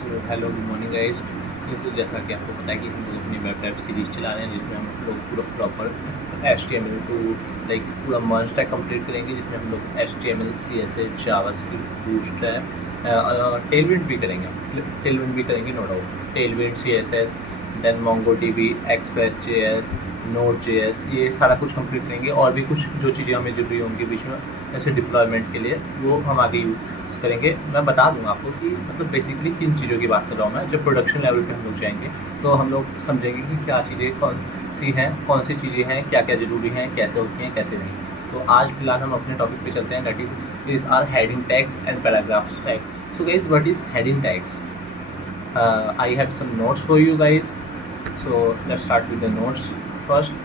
So hello good morning guys. तो जैसा कि आपको पता है कि हम लोग अपनी वेब सीरीज़ चला रहे हैं जिसमें हम लोग पूरा प्रॉपर HTML टू लाइक पूरा मर्ज टैग कंप्लीट करेंगे, जिसमें हम लोग HTML CSS जावास्क्रिप्ट बूस्ट है टेलविंड भी करेंगे no doubt. Tailwind CSS then MongoDB Express.js Node.js ये सारा कुछ कंप्लीट करेंगे, और भी कुछ जो चीज़ें हमें जरूरी होंगी बीच में ऐसे डिप्लॉयमेंट के लिए वो हम आगे यूज़ करेंगे। मैं बता दूंगा आपको कि मतलब बेसिकली किन चीज़ों की बात कर रहा हूँ मैं। जब प्रोडक्शन लेवल पे हम लोग जाएंगे तो हम लोग समझेंगे कि क्या चीज़ें कौन सी चीज़ें हैं, क्या क्या ज़रूरी हैं, कैसे होती हैं, कैसे नहीं। तो आज फिलहाल हम अपने टॉपिक पे चलते हैं, that is our heading tags and paragraph tag. So guys, what is heading tags? I have some notes for you guys. So let's start with the notes first.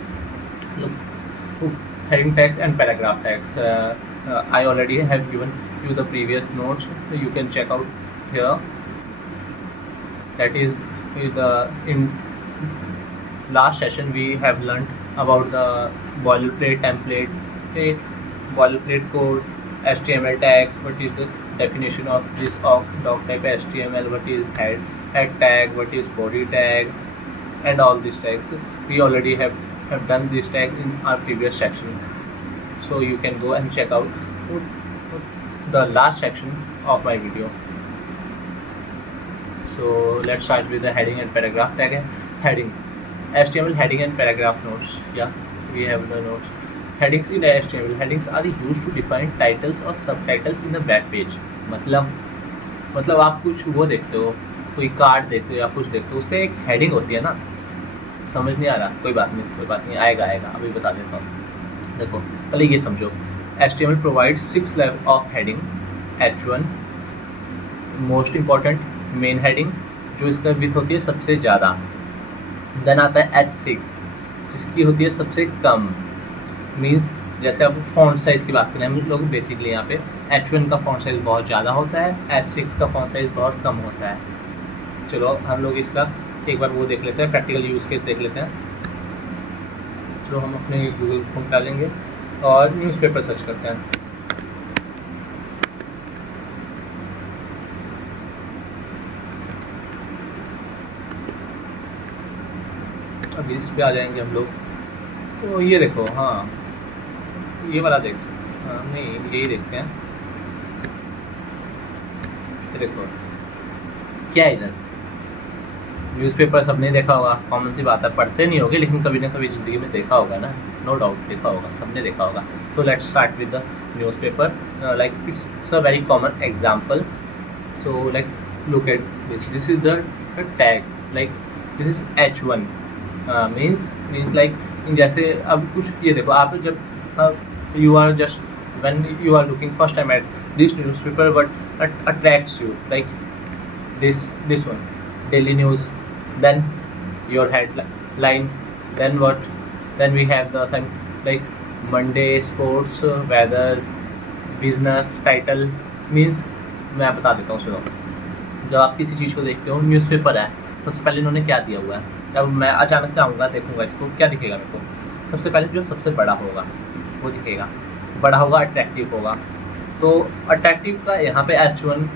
Look, heading tags and paragraph tags. I already have given you the previous notes. You can check out here. That is in last session we have learned about the boilerplate template, boilerplate code, HTML tags. What is the definition of this doc type HTML? What is head tag? What is body tag? And all these tags we already have done this tag in our previous section. So you can go and check out the last section of my video. So let's start with the heading and paragraph tag. Heading HTML heading and paragraph notes. Yeah, we have the notes. Headings in HTML. Headings are used to define titles or subtitles in a web page. मतलब आप कुछ वो देखते हो, कोई card देखते हो या कुछ देखते हो, उस पर एक हेडिंग होती है ना। समझ नहीं आ रहा? कोई बात नहीं, आएगा अभी बता देता हूँ। देखो पहले ये समझो, HTML provides 6 level of heading. H1 most important main heading, जो इसका विड्थ होती है सबसे ज़्यादा। देन आता है H6 जिसकी होती है सबसे कम। मीन्स जैसे अब फॉन्ट साइज़ की बात करें हम लोग, बेसिकली यहाँ पे H1 का फॉन्ट साइज़ बहुत ज़्यादा होता है, H6 का फॉन्ट साइज़ बहुत कम होता है। चलो हम लोग इसका एक बार वो देख लेते हैं, प्रैक्टिकल यूज़ केस देख लेते हैं। चलो हम अपने गूगल फॉर्म डालेंगे और न्यूज़पेपर सर्च करते हैं। अब इस पे आ जाएंगे हम लोग, तो ये देखो, हाँ ये वाला देख, हाँ नहीं यही देखते हैं। ये देखो क्या है इधर, न्यूज़पेपर सबने देखा होगा, कॉमन सी बात है, पढ़ते नहीं होगे लेकिन कभी ना कभी ज़िंदगी में देखा होगा ना, नो डाउट देखा होगा, सबने देखा होगा। So let's start with the newspaper, like it's a very common example. So like look at this is the tag, like this is H1 means like जैसे अब कुछ ये देखो, आप जब you are just when you are looking first time at this newspaper, but attracts you like this one, daily news, then your headline, then what, then we have the some like Monday sports, weather, business, title. Means मैं बता देता हूँ, सुनो। जब आप किसी चीज़ को देखते हो, न्यूज़पेपर है, सबसे पहले इन्होंने क्या दिया हुआ है। जब मैं अचानक से आऊँगा देखूँगा इसको, क्या दिखेगा मेरे को? सबसे पहले जो सबसे बड़ा होगा वो दिखेगा, बड़ा होगा, अट्रैक्टिव होगा। तो अट्रैक्टिव का यहाँ पे H1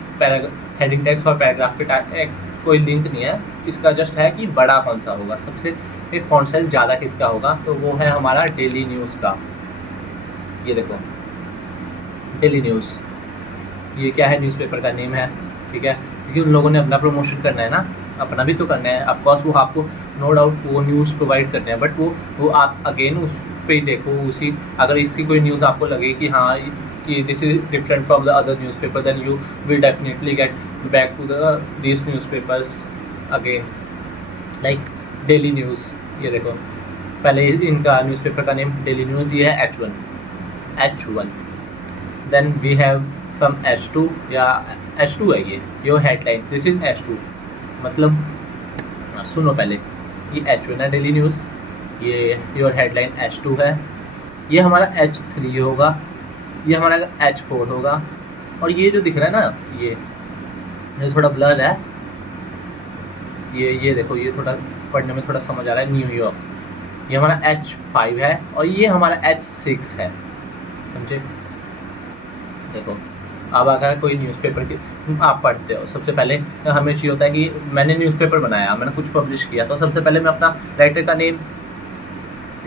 हेडिंग टैग्स और पैराग्राफ के टैग कोई लिंक नहीं है, इसका जस्ट है कि बड़ा कौन सा होगा, सबसे एक फॉन्ट साइज ज़्यादा किसका होगा, तो वो है हमारा डेली न्यूज़ का। ये देखो डेली न्यूज़, ये क्या है, न्यूज़पेपर का नेम है, ठीक है, क्योंकि उन लोगों ने अपना प्रमोशन करना है ना, अपना भी तो करना है ऑफकोर्स। वो आपको नो डाउट वो न्यूज़ प्रोवाइड करते हैं, बट वो आप अगेन उस पर देखो, उसी अगर इसकी कोई न्यूज़ आपको लगे कि हाँ कि this is different from the other newspaper, then you will definitely get back to this newspapers again, like daily news. ये देखो पहले इनका न्यूज़पेपर का नेम डेली न्यूज़, ये है H1। Then we have some H2 या H2 है ये your headline, this is H2। मतलब सुनो पहले, ये H1 है डेली न्यूज़, ये योर हेडलाइन H2 है, ये हमारा H3 होगा, ये हमारा H4 होगा, और ये जो दिख रहा है ना, ये थोड़ा ब्लर है, ये देखो, ये थोड़ा पढ़ने में थोड़ा समझ आ रहा है, न्यूयॉर्क, ये हमारा H5 है, और ये हमारा H6 है, समझे? देखो अब अगर कोई न्यूज़पेपर की आप पढ़ते हो, सबसे पहले हमें चाहिए होता है कि मैंने न्यूज़पेपर बनाया, मैंने कुछ पब्लिश किया, तो सबसे पहले मैं अपना राइटर का नेम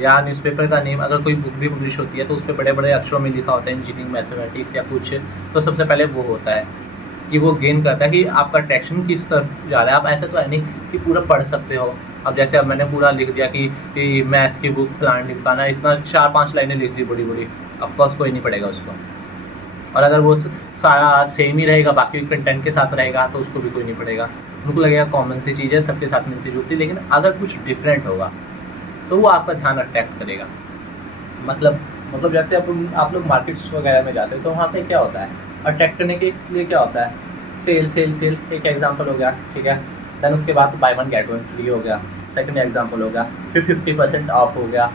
या न्यूज़पेपर का नेम, अगर कोई बुक भी पब्लिश होती है तो उस पर बड़े बड़े अक्षरों में लिखा होता है इंजीनियरिंग मैथमेटिक्स या कुछ, तो सबसे पहले वो होता है कि वो गेन करता है कि आपका अट्रैक्शन किस तरफ जा रहा है। आप ऐसा तो है नहीं कि पूरा पढ़ सकते हो। अब जैसे अब मैंने पूरा लिख दिया कि मैथ्स की बुक फलान ढिमकाना, इतना 4-5 लाइनें लिख दी बड़ी बड़ी, ऑफकोर्स कोई नहीं पढ़ेगा उसको। और अगर वो सारा सेम ही रहेगा, बाकी कंटेंट के साथ रहेगा, तो उसको भी कोई नहीं पढ़ेगा। उनको लगेगा कॉमन सी चीज़ है, सबके साथ मिलती जुलती, लेकिन अगर कुछ डिफरेंट होगा तो वो आपका ध्यान अट्रैक्ट करेगा। मतलब जैसे अब आप लोग मार्केट्स वगैरह में जाते हैं तो वहाँ पे क्या होता है, अट्रैक्ट करने के लिए क्या होता है, सेल सेल सेल, एक एग्जांपल हो गया, ठीक है। देन उसके बाद bye one get one free हो गया, सेकंड एग्जांपल हो गया, फिर 50% ऑफ हो गया।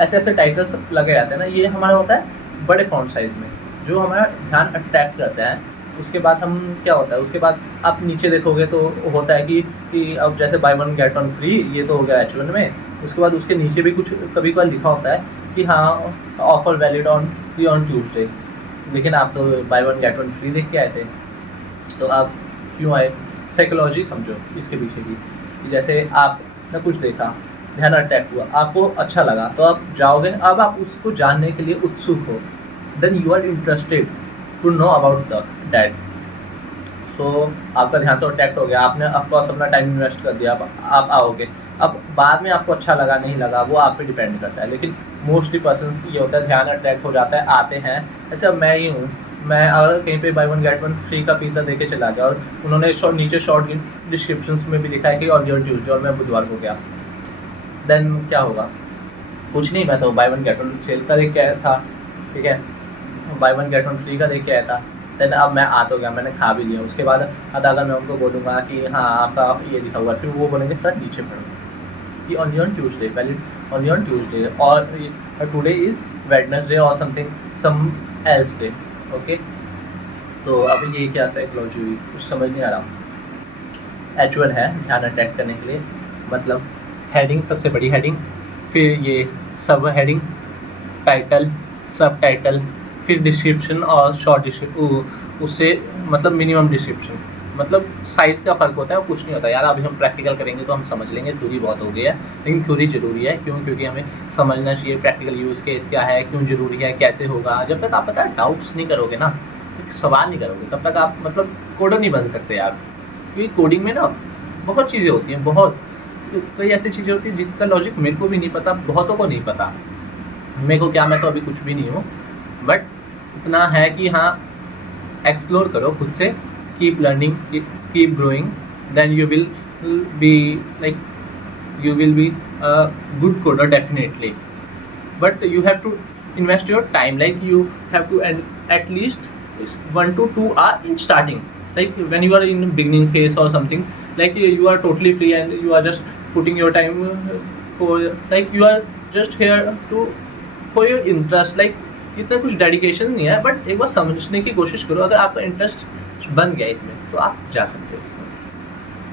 ऐसे ऐसे टाइटल्स लगे रहते हैं ना, ये हमारा होता है बड़े फॉन्ट साइज़ में, जो हमारा ध्यान अट्रैक्ट करता है। उसके बाद हम क्या होता है, उसके बाद आप नीचे देखोगे तो होता है कि अब जैसे bye one get one free, ये तो हो गया H1 में। उसके बाद उसके नीचे भी कुछ कभी कभार लिखा होता है कि हाँ ऑफर वैलिड ऑन ट्यूसडे, लेकिन आप तो buy one get one free देख के आए थे, तो आप क्यों आए? साइकोलॉजी समझो इसके पीछे की, कि जैसे आपने कुछ देखा, ध्यान अट्रैक्ट हुआ, आपको अच्छा लगा, तो आप जाओगे, अब आप उसको जानने के लिए उत्सुक हो, then you are interested to know about that. So आपका ध्यान तो अट्रैक्ट हो गया, आपने ऑफकोर्स अपना टाइम इन्वेस्ट कर दिया, अब आप आओगे। अब बाद में आपको अच्छा लगा नहीं लगा वो आप पे डिपेंड करता है, लेकिन मोस्टली पर्सन्स ये होता है ध्यान अट्रैक्ट हो जाता है, आते हैं। ऐसे अब मैं ही हूँ, मैं अगर कहीं पे bye one get one free का पिज़्ज़ा देके चला गया और उन्होंने नीचे शॉर्ट डिस्क्रिप्शन में भी लिखा है कि ऑन ट्यूसडे, और मैं बुधवार को गया, देन क्या होगा? कुछ नहीं, मैं तो buy one get one sale का देख के आया था, ठीक है, buy one get one free का देख के आया था। देन अब मैं आ तो गया, मैंने खा भी लिया। उसके बाद अगर मैं उनको बोलूँगा कि हाँ आपका ये लिखा हुआ है, फिर वो बोलेंगे सर नीचे पढ़ो कि on Tuesday, valid on Tuesday, और टुडे इज़ वेडनेसडे और something some else day, okay. तो अब ये क्या साइकोलॉजी हुई, कुछ समझ नहीं आ रहा। H1 है ध्यान अट्रैक्ट करने के लिए, मतलब हेडिंग, सबसे बड़ी हेडिंग, फिर ये सब हेडिंग, टाइटल, सब टाइटल, फिर डिस्क्रिप्शन और शॉर्ट डिस्क्रिप्शन, उससे मतलब मिनिमम डिस्क्रिप्शन, मतलब साइज़ का फ़र्क होता है, कुछ नहीं होता यार। अभी हम प्रैक्टिकल करेंगे तो हम समझ लेंगे, थ्योरी बहुत हो गई है, लेकिन थ्योरी ज़रूरी है। क्यों? क्योंकि हमें समझना चाहिए प्रैक्टिकल यूज़ केस क्या है, क्यों ज़रूरी है, कैसे होगा। जब तक आप पता है डाउट्स नहीं करोगे ना, सवाल नहीं करोगे, तब तक आप मतलब कोडर नहीं बन सकते यार। क्योंकि कोडिंग में ना बहुत चीज़ें होती हैं, बहुत कई ऐसी चीज़ें होती हैं जिनका लॉजिक मेरे को भी नहीं पता, बहुतों को नहीं पता। मेरे को क्या, मैं तो अभी कुछ भी नहीं हूँ, बट इतना है कि हाँ एक्सप्लोर करो खुद से, keep learning, keep growing, then you will be like you will be a good coder definitely, but you have to invest your time, like you have to at least 1 to 2 hours in starting, like when you are in beginning phase or something, like you are totally free and you are just putting your time for, like you are just here to for your interest, like इतना कुछ dedication नहीं है, but एक बार समझने की कोशिश करो। अगर आपका इंटरेस्ट बन गया इसमें तो आप जा सकते हो इसमें।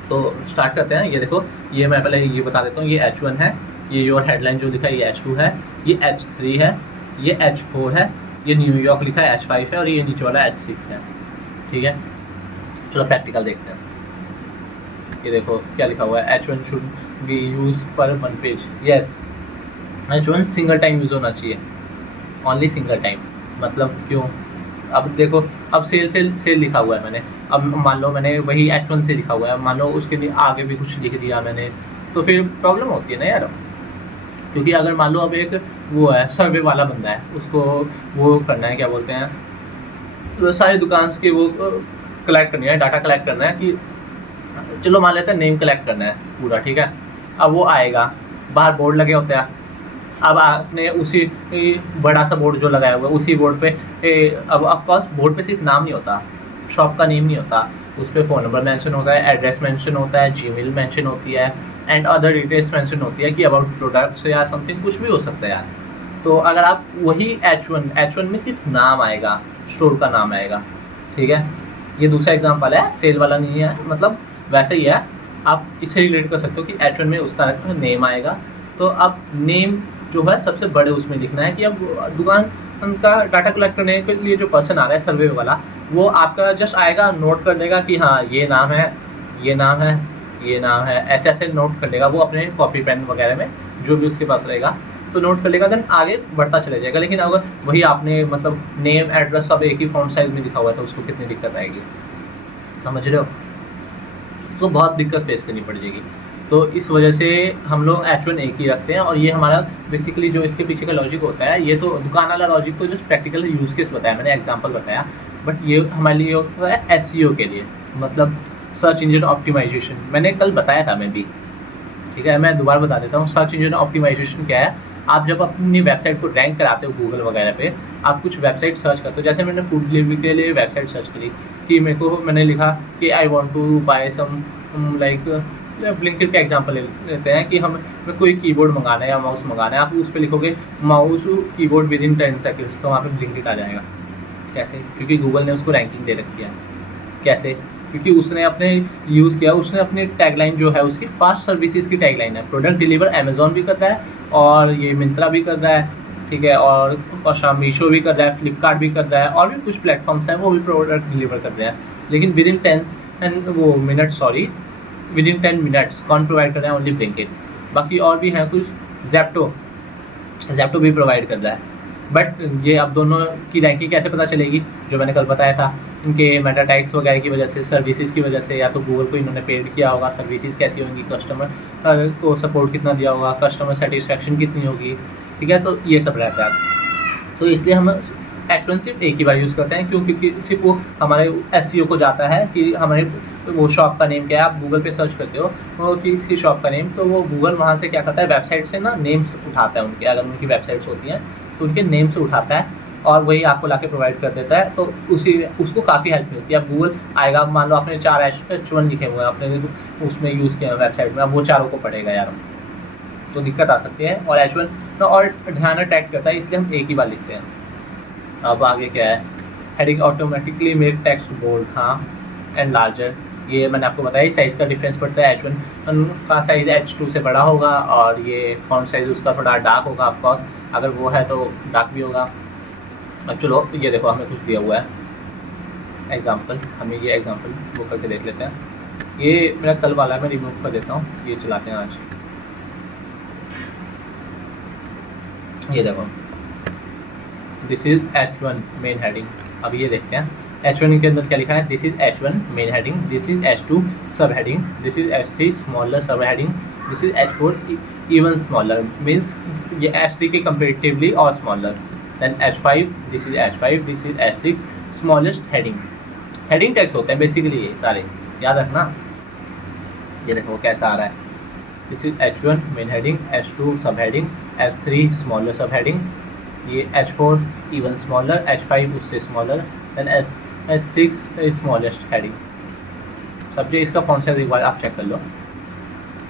तो स्टार्ट करते हैं। ये देखो, ये मैं पहले ये बता देता हूँ, ये H1 है, ये योर हेडलाइन जो लिखा है ये H2 है, ये H3 है, ये H4 है, ये न्यूयॉर्क लिखा है H5 है, और ये नीचे वाला H6 है, ठीक है। चलो प्रैक्टिकल देखते हैं। ये देखो क्या लिखा हुआ है, H1 शुड बी यूज पर one page. Yes, H1 single time use होना चाहिए, ओनली सिंगल टाइम। मतलब क्यों? अब देखो, अब सेल लिखा हुआ है मैंने, अब मान लो मैंने वही H1 से लिखा हुआ है, मान लो उसके लिए आगे भी कुछ लिख दिया मैंने, तो फिर प्रॉब्लम होती है ना यार। क्योंकि अगर मान लो अब एक वो है सर्वे वाला बंदा है, उसको वो करना है, क्या बोलते हैं, तो सारी दुकान के वो कलेक्ट करनी है, डाटा कलेक्ट करना है, कि चलो मान लेते हैं नेम कलेक्ट करना है पूरा, ठीक है। अब वो आएगा, बाहर बोर्ड लगे होते हैं, अब आपने उसी बड़ा सा बोर्ड जो लगाया हुआ है उसी बोर्ड पे अब ऑफकोर्स बोर्ड पे सिर्फ नाम नहीं होता, शॉप का नेम नहीं होता, उस पर फ़ोन नंबर मेंशन होता है, एड्रेस मेंशन होता है, जीमेल मेंशन होती है, एंड अदर डिटेल्स मेंशन होती है कि अबाउट प्रोडक्ट्स या समथिंग, कुछ भी हो सकता है यार। तो अगर आप वही H1 में सिर्फ नाम आएगा, स्टोर का नाम आएगा, ठीक है। ये दूसरा एग्जाम्पल है, सेल वाला नहीं है, मतलब वैसे ही है, आप इससे रिलेट कर सकते हो कि H1 में उसका नेम आएगा। तो अब नेम जो है सबसे बड़े उसमें लिखना है कि अब दुकान का डाटा कलेक्ट करने के लिए जो पर्सन आ रहा है सर्वे वाला, वो आपका जस्ट आएगा, नोट कर लेगा कि हाँ ये नाम है, ये नाम है, ये नाम है, ऐसे ऐसे नोट कर लेगा वो अपने कॉपी पेन वगैरह में, जो भी उसके पास रहेगा तो नोट कर लेगा, देन आगे बढ़ता चला जाएगा। लेकिन अगर वही आपने मतलब नेम एड्रेस सब एक ही फॉन्ट साइज में लिखा हुआ है तो उसको कितनी दिक्कत आएगी, समझ रहे हो। उसको बहुत दिक्कत फेस करनी पड़ जाएगी। तो इस वजह से हम लोग H1 एक ही रखते हैं। और ये हमारा बेसिकली जो इसके पीछे का लॉजिक होता है, ये तो दुकान वाला लॉजिक तो जस्ट प्रैक्टिकल यूज़ केस बताया मैंने, एग्जांपल बताया, बट ये हमारे लिए होता है SEO के लिए, मतलब सर्च इंजन ऑप्टिमाइजेशन। मैंने कल बताया था मैं भी, ठीक है, मैं दोबारा बता देता हूँ। सर्च इंजन ऑप्टिमाइजेशन क्या है? आप जब अपनी वेबसाइट को रैंक कराते हो गूगल वगैरह पे, आप कुछ वेबसाइट सर्च करते हो, जैसे मैंने फूड डिलीवरी के लिए वेबसाइट सर्च करी कि मेरे को, मैंने लिखा कि I want to buy some like Blinkit का एग्जांपल लेते हैं कि हमें कोई कीबोर्ड मंगाना है या माउस मंगाना है, आप उस पर लिखोगे mouse keyboard with in 10 seconds, तो वहाँ पे ब्लिंकिट आ जाएगा। कैसे? क्योंकि गूगल ने उसको रैंकिंग दे रखी है। कैसे? क्योंकि उसने अपने यूज़ किया, उसने अपनी टैगलाइन जो है उसकी फास्ट सर्विसेज की टैगलाइन है, प्रोडक्ट डिलीवर अमेजोन भी कर रहा है और ये मिंत्रा भी कर रहा है, ठीक है, और मीशो भी कर रहा है, फ्लिपकार्ट भी कर रहा है, और भी कुछ प्लेटफॉर्म्स हैं वो भी प्रोडक्ट डिलीवर कर रहे हैं। लेकिन विद इन 10 एंड वो minute, sorry, with in 10 minutes कौन प्रोवाइड कर रहा है? Only Blinkit. बाकी और भी हैं कुछ, जेप्टो भी प्रोवाइड कर रहा है। बट ये अब दोनों की रैंकिंग कैसे पता चलेगी? जो मैंने कल बताया था, इनके मेटा टैग्स वगैरह की वजह से, सर्विसेज की वजह से, या तो गूगल को इन्होंने पेड किया होगा, सर्विसेज कैसी होंगी, कस्टमर को सपोर्ट कितना दिया होगा, कस्टमर सेटिस्फेक्शन कितनी होगी, ठीक है, तो ये सब रहता है। तो इसलिए हम H1 सिर्फ एक ही बार यूज़ करते हैं, क्योंकि सिर्फ वो हमारे SEO को जाता है कि हमारे वो शॉप का नेम क्या है। आप गूगल पे सर्च करते हो वो किसी शॉप का नेम, तो वो गूगल वहाँ से क्या करता है, वेबसाइट से ना नेम्स उठाता है उनके, अगर उनकी वेबसाइट्स होती हैं तो उनके नेम से उठाता है और वही आपको लाके प्रोवाइड कर देता है। तो उसको काफ़ी हेल्प मिलती है। अब गूगल आएगा, मान लो आपने 4 H1 लिखे हुए हैं, आपने उसमें यूज़ किया है वेबसाइट में, अब वो चारों को पढ़ेगा यार, तो दिक्कत आ सकती है। और H1 और ध्यान अटैक करता है, इसलिए हम एक ही बार लिखते हैं। अब आगे क्या है? Heading automatically make text bold, हाँ, एंड लार्जर। ये मैंने आपको बताया, साइज़ का डिफरेंस पड़ता है। H1 का साइज़ H2 से बड़ा होगा और ये फॉन्ट साइज़ उसका थोड़ा डार्क होगा, ऑफकोर्स, अगर वो है तो डार्क भी होगा। अब चलो ये देखो, हमें कुछ दिया हुआ है एग्जाम्पल, हमें ये एग्जाम्पल वो करके देख लेते हैं। ये मेरा कल वाला है, मैं रिमूव कर देता हूँ, ये चलाते हैं आज। ये देखो, this is H1 main heading. अब ये देखते हैं H1 के अंदर क्या लिखा है। This is H1 main heading, this is H2 sub heading, this is H3 smaller sub heading, this is H4 even smaller, means ये H3 के कंपेरेटिवली और smaller. Then H5, this is H5, this is H6 smallest heading. Heading tags होते हैं basically ये सारे, याद रखना। ये देखो कैसा आ रहा है। This is H1 main heading, H2 sub heading, H3 smaller sub heading, ये H4 इवन स्मॉलर, H5 उससे smaller, then H6 smallest heading. सब जो इसका फॉन्ट साइज एक बार आप चेक कर लो।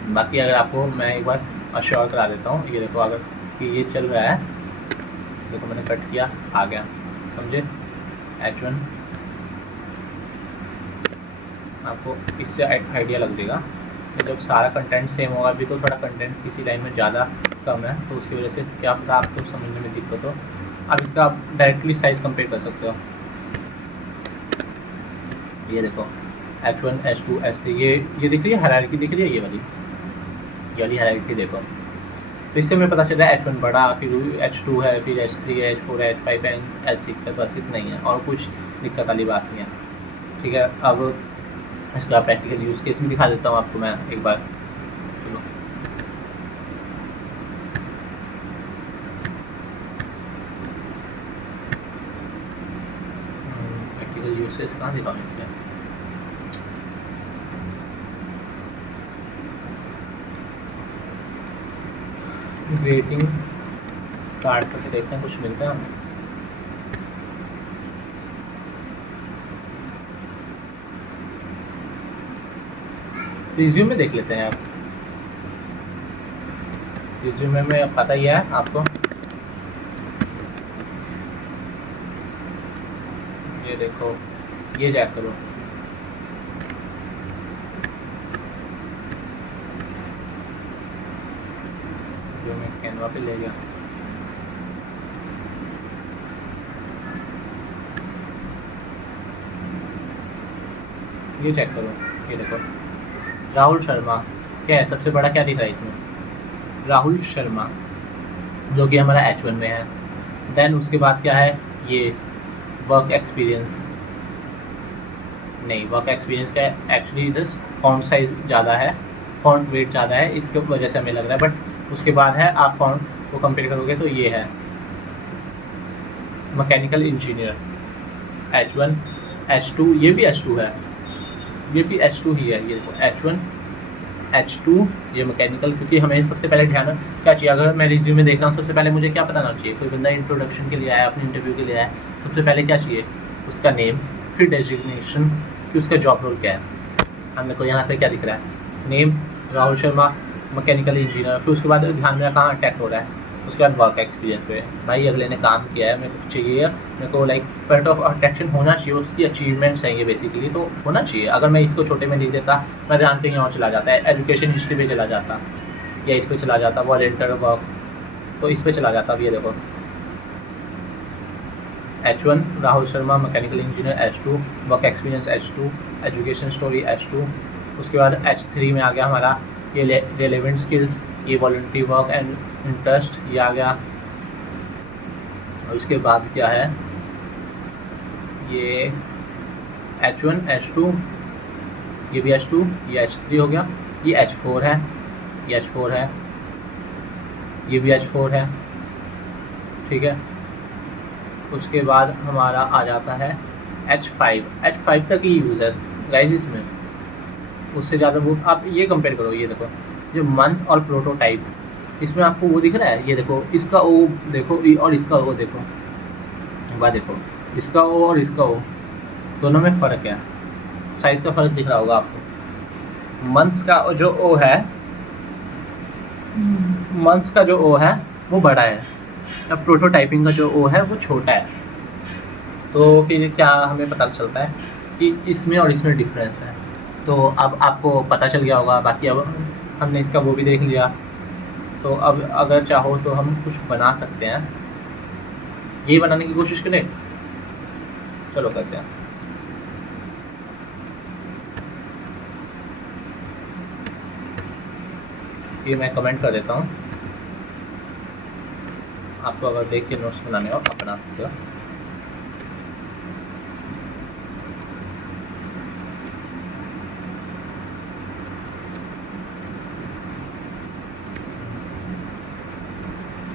बाकी अगर आपको मैं एक बार अश्योर करा देता हूँ। ये देखो, अगर कि ये चल रहा है, देखो मैंने कट किया, आ गया, समझे। H1 आपको इससे आइडिया लग जाएगा कि जब सारा कंटेंट सेम होगा, अभी तो थोड़ा कंटेंट किसी लाइन में ज़्यादा कम है, तो उसकी वजह से क्या पता आपको समझने में दिक्कत हो। अब इसका आप डायरेक्टली साइज़ कंपेयर कर सकते हो। ये देखो H1, H2, H3, ये दिख रही है हायरार्की, दिख रही है ये वाली हायरार्की देखो। तो इससे हमें पता चल रहा है H1 बड़ा, फिर H2 है, फिर H3 है, H4 है, H5 है, H6 है, बस इतना ही है, और कुछ दिक्कत वाली बात नहीं है, ठीक है। अब इसका प्रैक्टिकल यूज़ केस भी दिखा देता हूँ आपको मैं एक बार, चलो। प्रैक्टिकल यूज़ केस कहाँ दिखाऊँ इसमें? ग्रेटिंग कार्ड करके देखते हैं कुछ मिलता है हमें। रिज्यूमे देख लेते हैं आप। रिज्यूमे में पता ही है आपको, ये देखो, ये चेक करो, जो मैं कैनवा पे ले गया। ये चेक करो, ये देखो राहुल शर्मा क्या है, सबसे बड़ा क्या दिख रहा है इसमें, राहुल शर्मा, जो कि हमारा H1 में है। देन उसके बाद क्या है, ये वर्क एक्सपीरियंस, नहीं वर्क एक्सपीरियंस का एक्चुअली इधर फॉन्ट साइज़ ज़्यादा है, फॉन्ट वेट ज़्यादा है, इसके वजह से हमें लग रहा है। बट उसके बाद है, आप फॉन्ट को कंपेयर करोगे तो ये है मैकेनिकल इंजीनियर H1, H2, ये भी H2 है, ये भी H2 ही है। ये देखो H1, H2, ये मैकेनिकल, क्योंकि हमें सबसे पहले ध्यान क्या चाहिए, अगर मैं रिज्यूमे देख रहा हूँ सबसे पहले मुझे क्या बताना चाहिए, कोई बंदा इंट्रोडक्शन के लिए आया, अपने इंटरव्यू के लिए आया, सबसे पहले क्या चाहिए, उसका नेम, फिर डेजिग्नेशन, फिर उसका जॉब रोल क्या है। हमें को यहाँ पे क्या दिख रहा है, name Rahul Sharma mechanical engineer, फिर उसके बाद ध्यान में कहाँ अटैक हो रहा है, उसके बाद वर्क एक्सपीरियंस पे भाई अगले ने काम किया है, मेरे को चाहिए, मेरे को लाइक पॉइंट ऑफ अट्रैक्शन होना चाहिए, उसकी अचीवमेंट्स हैं ये बेसिकली, तो होना चाहिए। अगर मैं इसको छोटे में लिख देता, मैं ध्यान पे यहाँ चला जाता है, एजुकेशन हिस्ट्री पे चला जाता, या इस पर चला जाता, वॉलंटियर वर्क, तो इस पर चला जाता। अब ये देखो H1 Rahul Sharma mechanical engineer, H2 work experience, H2 education story, H2 उसके बाद H3 में आ गया हमारा ये रेलेवेंट स्किल्स, ये वॉलंटरी वर्क एंड इंटरेस्ट, ये आ गया। और उसके बाद क्या है, ये H1, H2, ये भी H2, ये H3 हो गया, ये H4 है, ये H4 है, ये भी H4 है, ठीक है। उसके बाद हमारा आ जाता है H5 तक ही यूज़ है गाइस इसमें, उससे ज़्यादा वो आप ये कंपेयर करो, ये देखो जो मंथ और प्रोटोटाइप, इसमें आपको वो दिख रहा है, ये देखो इसका ओ देखो, और इसका ओ देखो, वह देखो इसका ओ और इसका ओ, दोनों में फ़र्क है, साइज़ का फ़र्क दिख रहा होगा आपको। मंथ्स का जो ओ है, मंथ्स का जो ओ है वो बड़ा है, अब प्रोटोटाइपिंग का जो ओ है वो छोटा है। तो फिर क्या हमें पता चलता है कि इसमें और इसमें डिफरेंस है। तो अब आपको पता चल गया होगा, बाकी अब हमने इसका वो भी देख लिया, तो अब अगर चाहो तो हम कुछ बना सकते हैं, यही बनाने की कोशिश करें, चलो करते हैं। ये मैं कमेंट कर देता हूँ, आपको अगर देख के नोट्स बनाने हो आप बना सकते हो।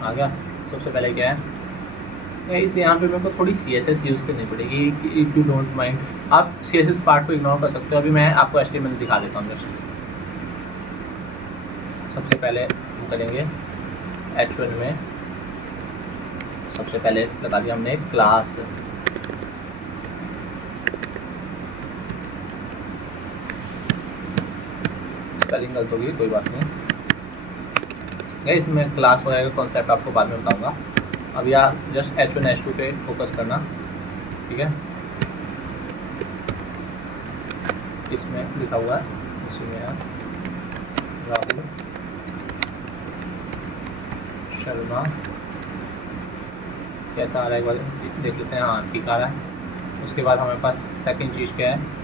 आ गया। सबसे पहले क्या है गाइस, यहाँ पे मेरे को थोड़ी CSS यूज़ करनी पड़ेगी, इफ़ यू डोंट माइंड। आप CSS पार्ट को इग्नोर कर सकते हो, अभी मैं आपको HTML दिखा देता हूँ जस्ट। सबसे पहले हम करेंगे H1 में, सबसे पहले लगा दिया हमने क्लास, स्पेलिंग गलत होगी कोई बात नहीं, गाइस मैं क्लास वगैरह का कॉन्सेप्ट आपको बाद में बताऊंगा। अब यहाँ जस्ट H1 H2 पे फोकस करना, ठीक है। इसमें लिखा हुआ है, इसी में है राहुल शर्मा, कैसा आ रहा है एक बार देख लेते हैं। हाँ ठीक आ रहा है। उसके बाद हमारे पास सेकंड चीज़ क्या है,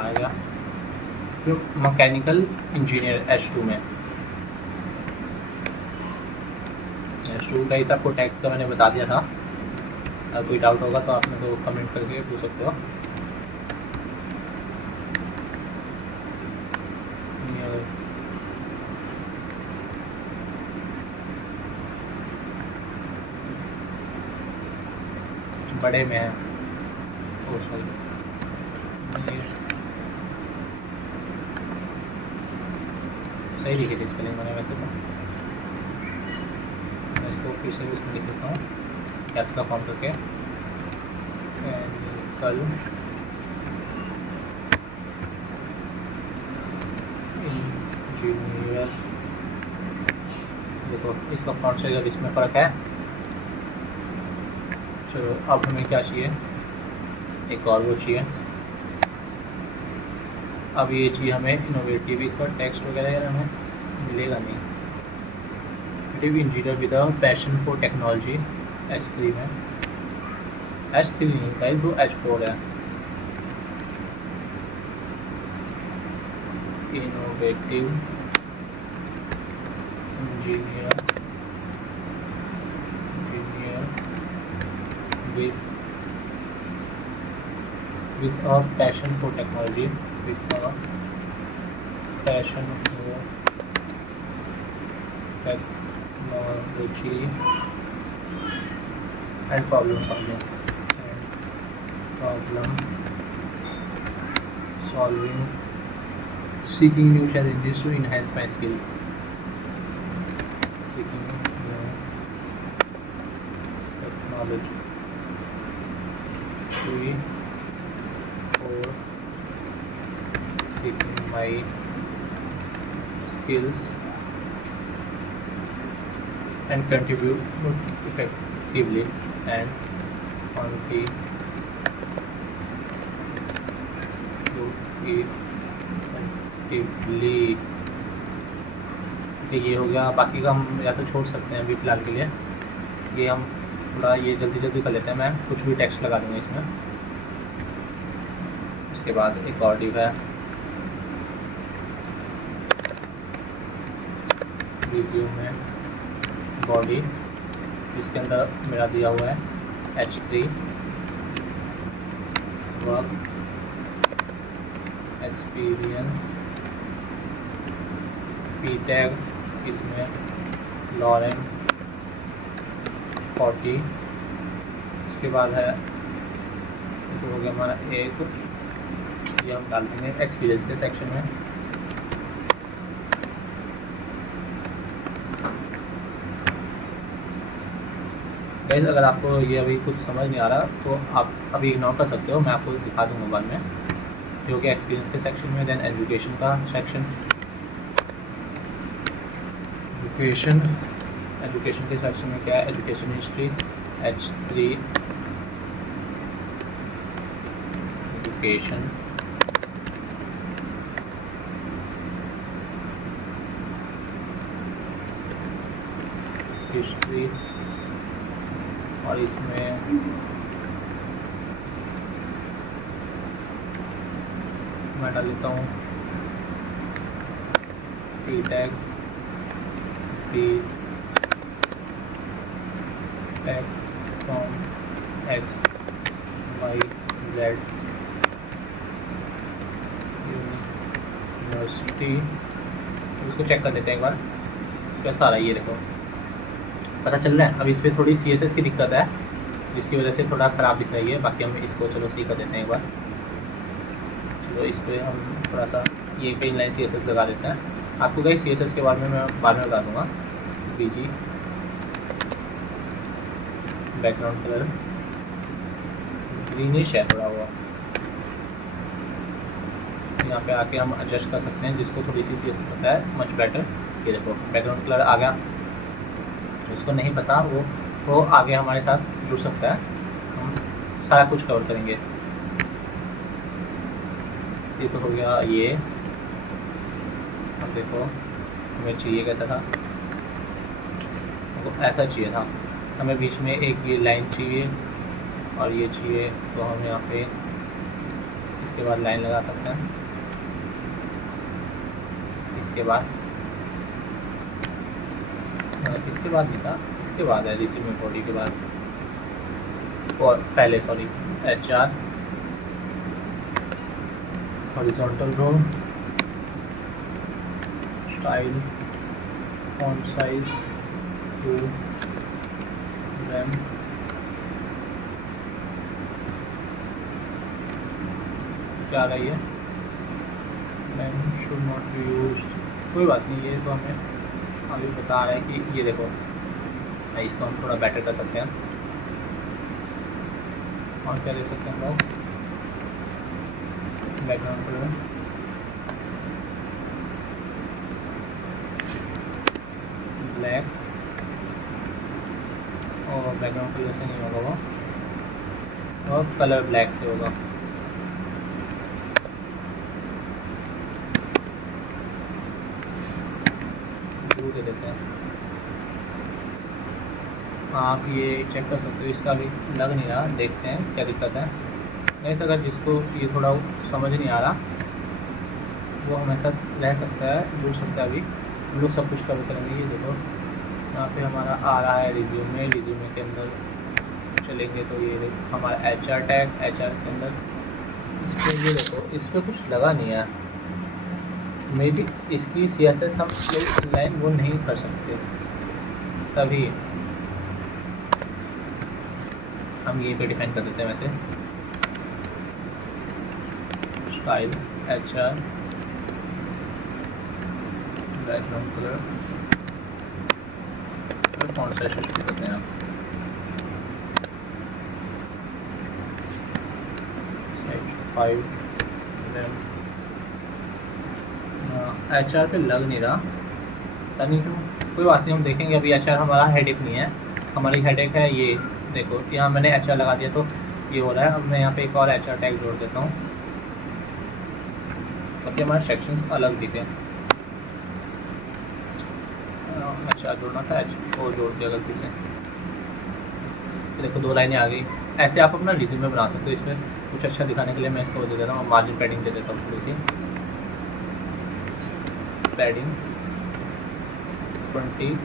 आएगा फिर मैकेनिकल इंजीनियर H2 में। H2 का हिसाब आपको टैक्स का मैंने बता दिया था, अगर कोई डाउट होगा तो आप मेरे को कमेंट करके पूछ सकते हो। बड़े में है, ओ सॉरी, सही लिखी थी स्पेलिंग मैंने वैसे तो, मैं इसको फिर से उसमें लिख देता हूँ कैप्स का फॉर्म करके, मैकेनिकल इंजीनियर। देखो इसका फॉन्ट साइज और इसमें फ़र्क है। चलो अब हमें क्या चाहिए, एक और वो चाहिए, अब ये चीज़ हमें इनोवेटिव, इसका टेक्स्ट वगैरह यार हमें मिलेगा नहीं। Engineer with a passion for technology, H3 में, H3 नहीं गाइस, वो H4 है। Innovative engineer with a passion for technology, with a passion for technology and problem solving, seeking new challenges to enhance my skill, seeking new technology for seeking my skills and contribute effectively and effectively। ये हो गया, बाकी का हम या तो छोड़ सकते हैं अभी फ़िलहाल के लिए। ये हम थोड़ा ये जल्दी जल्दी कर लेते हैं, मैं कुछ भी टेक्स्ट लगा दूँगा इसमें। उसके बाद एक और डिव है रिज्यूमे बॉडी, इसके अंदर मेरा दिया हुआ है H3 work experience, P tag इसमें लॉरेन 40। उसके बाद है तो हो गया हमारा एक, ये हम डाल देंगे एक्सपीरियंस के सेक्शन में। गाइस अगर आपको ये अभी कुछ समझ नहीं आ रहा तो आप अभी इग्नोर कर सकते हो, मैं आपको दिखा दूँगा बाद में। जो कि एक्सपीरियंस के सेक्शन में, देन एजुकेशन का सेक्शन, एजुकेशन के सेक्शन में क्या है, education history H3 education, history, और इसमें मैं डाल देता हूँ P tag from X Y Z university. उसको चेक कर लेते हैं एक बार कैसा आ रहा है। ये देखो पता चल रहा है। अब इस पर थोड़ी CSS की दिक्कत है जिसकी वजह से थोड़ा ख़राब दिख रही है। बाकी हम इसको चलो सी कर देते हैं एक बार। चलो इस पर हम थोड़ा सा ये पे इनलाइन CSS लगा देते हैं। आपको कहीं CSS के बारे में मैं बाद में बता दूँगा। BG बैकग्राउंड कलर ग्रीनिश है थोड़ा हुआ, यहाँ पे आके हम एडजस्ट कर सकते हैं जिसको थोड़ी सी CSS पता है मच बेटर। ये देखो बैकग्राउंड कलर आ गया, जिसको नहीं पता वो आगे हमारे साथ जुड़ सकता है। हम सारा कुछ कवर करेंगे। ये तो हो गया ये। अब देखो हमें चाहिए कैसा था, तो ऐसा चाहिए था हमें। बीच में एक ये लाइन चाहिए और ये चाहिए, तो हम यहाँ पे इसके बाद लाइन लगा सकते हैं। इसके बाद नहीं था, इसके बाद है रिज्यूमे बॉडी के बाद, और पहले sorry HR horizontal row, style, font size 2 rem, क्या रही है rem should not be use. कोई बात नहीं, ये तो हमें अभी बता रहा है कि ये देखो इसको हम थोड़ा बेटर कर सकते हैं। और क्या दे सकते हैं हम लोग, बैकग्राउंड कलर ब्लैक, और बैकग्राउंड कलर से नहीं होगा वो, और कलर ब्लैक से होगा। टू दे देते हैं। आप ये चेक कर सकते हो, इसका भी लग नहीं रहा, देखते हैं क्या दिक्कत है। नहीं, अगर जिसको ये थोड़ा समझ नहीं आ रहा वो हमारे साथ रह सकता है, जुड़ सकता है। अभी हम लोग सब कुछ कवर करेंगे। ये देखो यहाँ पे हमारा आ रहा है रिज्यूमे के अंदर चलेंगे तो ये देखो हमारा HR टैग, HR के अंदर इस पर ये देखो, इस पर कुछ लगा नहीं है। मे बी इसकी CSS हम लोग इनलाइन वो नहीं कर सकते, तभी हम ये पे डिफाइन कर देते हैं। वैसे style HR background colour font size शुरू करते हैं। फाइव HR पे लग नहीं रहा, पता नहीं क्यों। कोई बात नहीं, हम देखेंगे। अभी HR हमारा हेडेक नहीं है, हमारी हेडेक है ये देखो, यहाँ मैंने HR लगा दिया तो ये हो रहा है। अब मैं यहाँ पे एक और HR टैग जोड़ देता हूँ ताकि हमारे सेक्शंस अलग दिखे। HR जोड़ना था, वो जोड़ दिया गलती से। देखो 2 लाइनें आ गई। ऐसे आप अपना रिज्यूमे बना सकते हो। इसमें कुछ अच्छा दिखाने के लिए मैं इसको दे देता हूँ, मार्जिन पैडिंग दे देता हूँ थोड़ी सी पैडिंग 20।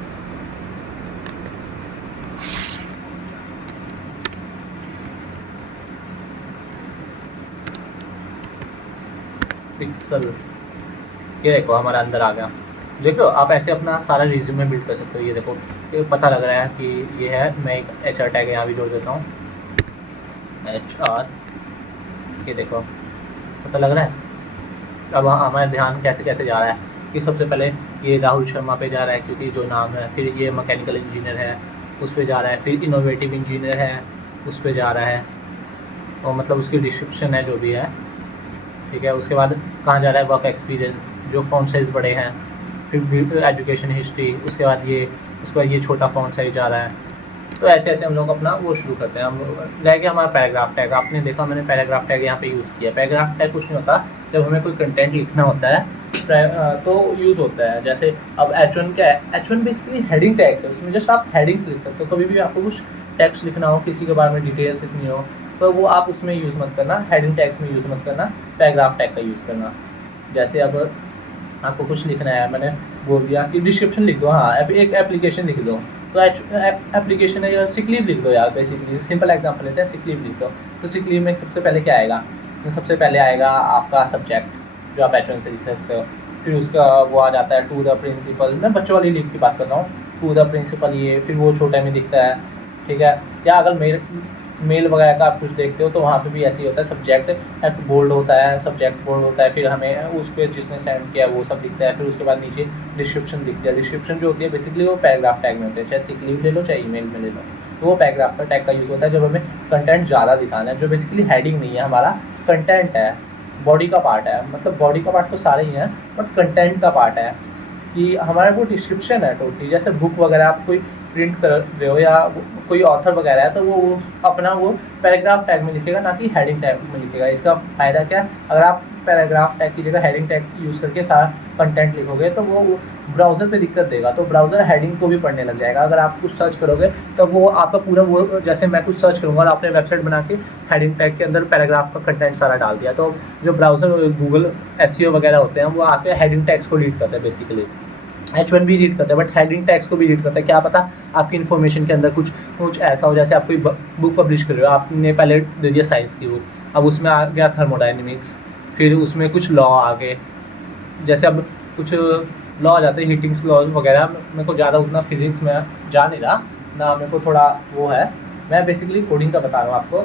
पिक्सल। ये देखो हमारा अंदर आ गया। देखो आप ऐसे अपना सारा रिज्यूमे बिल्ड कर सकते हो। ये देखो ये पता लग रहा है कि ये है। मैं एक HR टैग यहाँ भी जोड़ देता हूँ, HR। ये देखो पता लग रहा है। अब हमारा ध्यान कैसे कैसे जा रहा है कि सबसे पहले ये राहुल शर्मा पे जा रहा है क्योंकि जो नाम है, फिर ये मैकेनिकल इंजीनियर है उस पर जा रहा है, फिर इनोवेटिव इंजीनियर है उस पर जा रहा है, और मतलब उसकी डिस्क्रिप्शन है जो भी है, ठीक है। उसके बाद कहाँ जा रहा है, वर्क एक्सपीरियंस, जो फ़ॉन्ट साइज़ बड़े हैं, फिर एजुकेशन हिस्ट्री, उसके बाद ये छोटा फ़ॉन्ट साइज जा रहा है। तो ऐसे ऐसे हम लोग अपना वो शुरू करते हैं। हम रह गया हमारा पैराग्राफ टैग। आपने देखा मैंने पैराग्राफ टैग यहाँ पे यूज़ किया। पैराग्राफ टैग कुछ नहीं होता, जब हमें कोई कंटेंट लिखना होता है तो यूज़ होता है। जैसे अब H1 क्या है, H1 बेसिकली हेडिंग टैग्स है, उसमें जस्ट आप हेडिंग्स लिख सकते हो। कभी भी आपको कुछ टेक्स्ट लिखना हो, किसी के बारे में डिटेल्स लिखनी हो, तो वो आप उसमें यूज़ मत करना, हेडिंग टैग्स में यूज़ मत करना, पैराग्राफ टैग का यूज़ करना। जैसे अब आपको कुछ लिखना है, मैंने बोल दिया कि डिस्क्रिप्शन लिख दो, हाँ एक एप्लीकेशन लिख दो, तो एप्लीकेशन है या सिक लीव लिख दो यार। बेसिकली सिंपल एग्जांपल लेते हैं, सिक लीव लिख दो। तो सिक लीव में सबसे पहले क्या आएगा, तो सबसे पहले आएगा आपका सब्जेक्ट जो आप H1 से लिख सकते हो। फिर उसका वो आ जाता है टू द प्रिंसिपल। मैं बच्चों वाली लीव की बात कर रहा हूँ, टू द प्रिंसिपल ये, फिर वो छोटे में दिखता है, ठीक है। या अगर मेल वगैरह का आप कुछ देखते हो तो वहाँ पे भी ऐसे ही होता है, सब्जेक्ट बोल्ड होता है, सब्जेक्ट बोल्ड होता है, फिर हमें उस पर जिसने सेंड किया वो सब दिखता है। फिर उसके बाद नीचे डिस्क्रिप्शन दिखती है। डिस्क्रिप्शन जो होती है बेसिकली वो पैराग्राफ टैग में होती है, चाहे सिक लीव ले लो चाहे ईमेल में ले लो, तो वो पैराग्राफ का टैग का यूज़ होता है जब हमें कंटेंट ज़्यादा दिखाना है, जो बेसिकली हेडिंग नहीं है, हमारा कंटेंट है, बॉडी का पार्ट है। मतलब बॉडी का पार्ट तो सारे ही हैं, बट कंटेंट का पार्ट है कि हमारा वो डिस्क्रिप्शन है टोटली। जैसे बुक वगैरह आप कोई प्रिंट कर रहे हो या कोई ऑथर वगैरह है, तो वो अपना वो पैराग्राफ टैग में लिखेगा, ना कि हेडिंग टैग में लिखेगा। इसका फ़ायदा क्या है, अगर आप पैराग्राफ टैग की जगह हेडिंग टैग यूज़ करके सारा कंटेंट लिखोगे तो वो ब्राउज़र पे दिक्कत देगा, तो ब्राउज़र हेडिंग को भी पढ़ने लग जाएगा। अगर आप कुछ सर्च करोगे तो वो आपका पूरा वो, जैसे मैं कुछ सर्च करूँगा और आपने वेबसाइट बना के हेडिंग टैग के अंदर पैराग्राफ का कंटेंट सारा डाल दिया, तो जो ब्राउज़र गूगल SEO वगैरह होते हैं वो आके हेडिंग टैग्स को रीड करते हैं। बेसिकली H1 भी रीड करता है, बट हेडिंग टैग्स को भी रीड करता है। क्या पता आपकी इन्फॉर्मेशन के अंदर कुछ ऐसा हो, जैसे आप कोई बुक पब्लिश कर रहे हो, आपने पहले दे दिया साइंस की बुक, अब उसमें आ गया थर्मोडायनेमिक्स, फिर उसमें कुछ लॉ आ गए, जैसे अब कुछ लॉ आ जाते हैं, हीटिंग्स लॉ वगैरह। मेरे को ज़्यादा उतना फिजिक्स में जा नहीं रहा ना, मेरे को थोड़ा वो है, मैं बेसिकली कोडिंग का बता रहा हूँ आपको।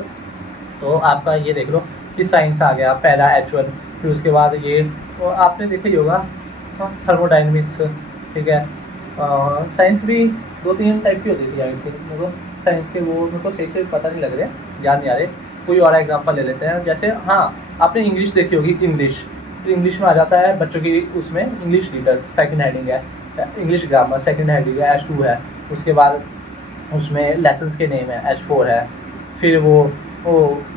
तो आपका ये देख लो कि साइंस आ गया, पहला H1, फिर उसके बाद ये आपने देखा ही होगा थर्मोडायनेमिक्स, ठीक है। साइंस भी 2-3 टाइप की होती थी आई थिंक, मेरे को साइंस के वो मेरे को सही से पता नहीं लग रहे, याद नहीं आ रहे। कोई और एग्जांपल ले लेते हैं, जैसे हाँ आपने इंग्लिश देखी होगी, इंग्लिश, तो इंग्लिश में आ जाता है बच्चों की, उसमें इंग्लिश रीडर सेकंड हेडिंग है, इंग्लिश ग्रामर सेकंड हेडिंग है, H2 है। उसके बाद उसमें लेसन्स के नेम है, H4 है। फिर वो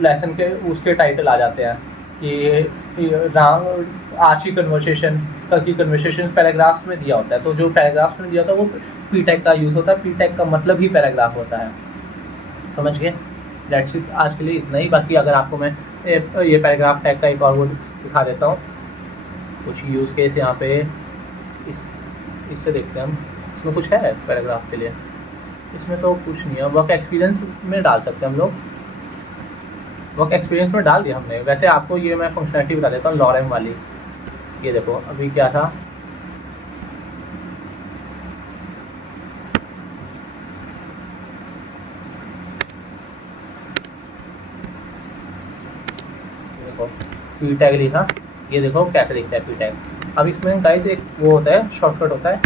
लेसन के उसके टाइटल आ जाते हैं कि राम आज की कन्वर्सेशन की कन्वर्सेशन पैराग्राफ्स में दिया होता है, तो जो पैराग्राफ्स में दिया होता है वो पी टैग का यूज़ होता है। पी टैग का मतलब ही पैराग्राफ होता है, समझ गए। दैट्स इट, आज के लिए इतना ही। बाकी अगर आपको मैं ये पैराग्राफ टैग का एक और वो दिखा देता हूँ, कुछ यूज़ केस यहाँ पे इससे देखते हैं हम। इसमें कुछ है पैराग्राफ के लिए? इसमें तो कुछ नहीं है। वर्क एक्सपीरियंस में डाल सकते हैं हम लोग, वर्क एक्सपीरियंस में डाल दिया हमने। वैसे आपको ये मैं फंक्शनलिटी बता देता हूँ लॉरेम वाली। ये देखो अभी क्या था, देखो पी टैग लिखा, ये देखो कैसे दिखता है पी टैग। अब इसमें गाइस एक वो होता है, शॉर्टकट होता है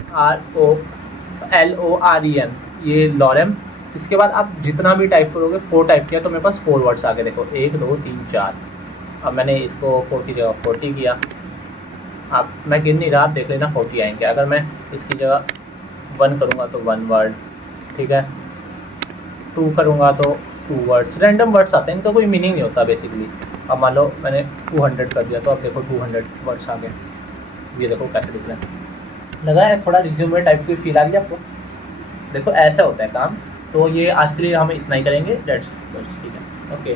LOREM, ये लॉरेम। इसके बाद आप जितना भी टाइप करोगे, 4 टाइप किया तो मेरे पास 4 वर्ड्स आ गए। देखो 1 2 3 4। अब मैंने इसको 4 की जगह 40 किया। आप, मैं गिन नहीं रहा, आप देख लेना 40 आएंगे। अगर मैं इसकी जगह 1 करूँगा तो 1 वर्ड, ठीक है। 2 करूँगा तो 2 वर्ड्स, रैंडम वर्ड्स आते हैं, इनका कोई मीनिंग नहीं होता बेसिकली। अब मान लो मैंने 200 कर दिया तो अब देखो 200 वर्ड्स आ गए। ये देखो कैसे दिख रहा है, लगा है थोड़ा रिज्यूमे टाइप की फील आ गई आपको। देखो ऐसा होता है काम। तो ये आज के लिए हम इतना ही करेंगे, दैट्स ठीक है, ओके।